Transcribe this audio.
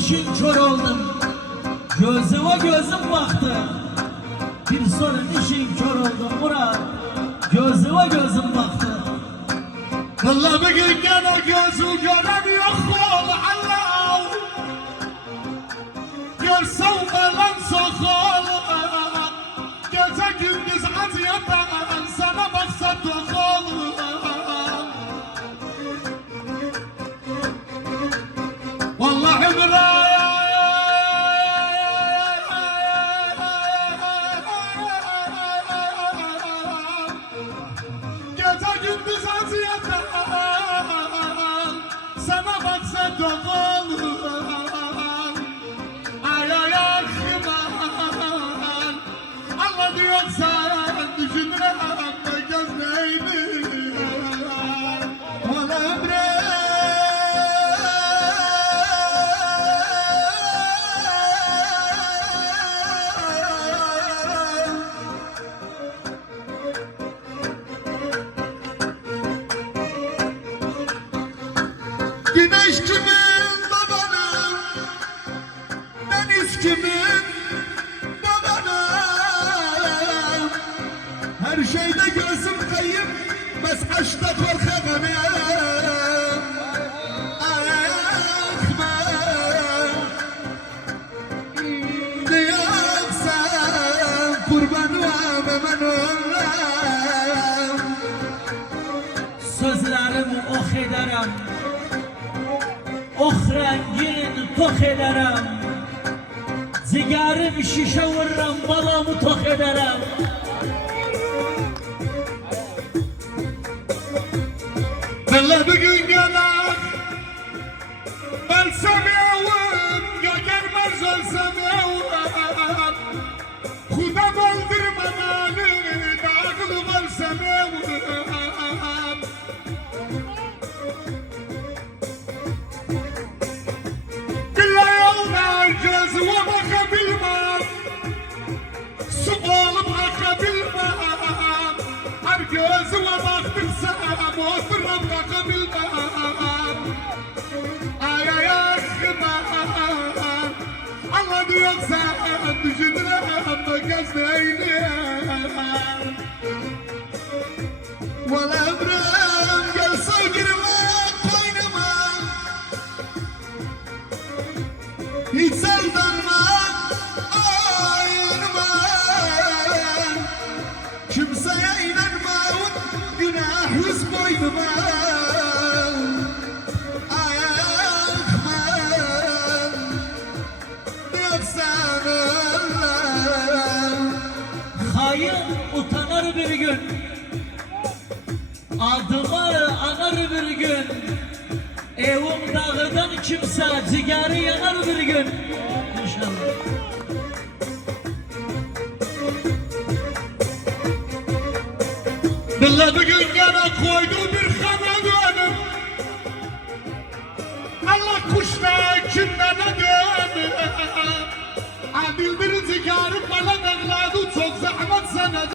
işin kör oldum. Gözüme gözüm baktı. Bir sorun işin kör oldum Murat. Gözüme gözüm baktı. Vallahi bir gün gene gözü gören yok Allah. Görsem falan sokalı. Gece gündüz acıyadan sana baksa tokalı. Vallahi gece gündüz aziyeten sana baksa doğalım. Ay ay aman Allah diyorsa düşünürüm gözleyimi. Valla ömrüm güneş kimin babanım, deniz kimin babanım. Her şeyde gözüm kayıp, bes aşkta korkamam. Diyaksan kurban olmam oğlum. Sözlerimi ok ederim. Ok rengin tok ederim. Zigarım şişe vururum, balamı tok ederim. Vallahi bir gün gelir, ölsem yavrum, ya gelmez ölsem yavrum. Kudam öldürme beni, dağılıp ölsem yavrum. Billahi yolda gözüme bakabilmem, su olup akabilmem. Her gözüme baktırsam oturup bakabilmem. Ay ay aman Allah diyorsa düşünürüm gözlerini. Valla ömrüm gelse girme koynuma, hiç sevdanma ayırma. Kimseye inanma, günah yüz boynuma. Ayakman yoksa Allah. Hain utanır bir gün. Adımı anar bir gün. Evim dağıdan kimse cigarı yanar bir gün. İnşallah. Vallahi bir gün gene koydu bir kanadını. Allah kuşla kimden dönü. Adil bir cigarı falan evladı çok zahmet sana.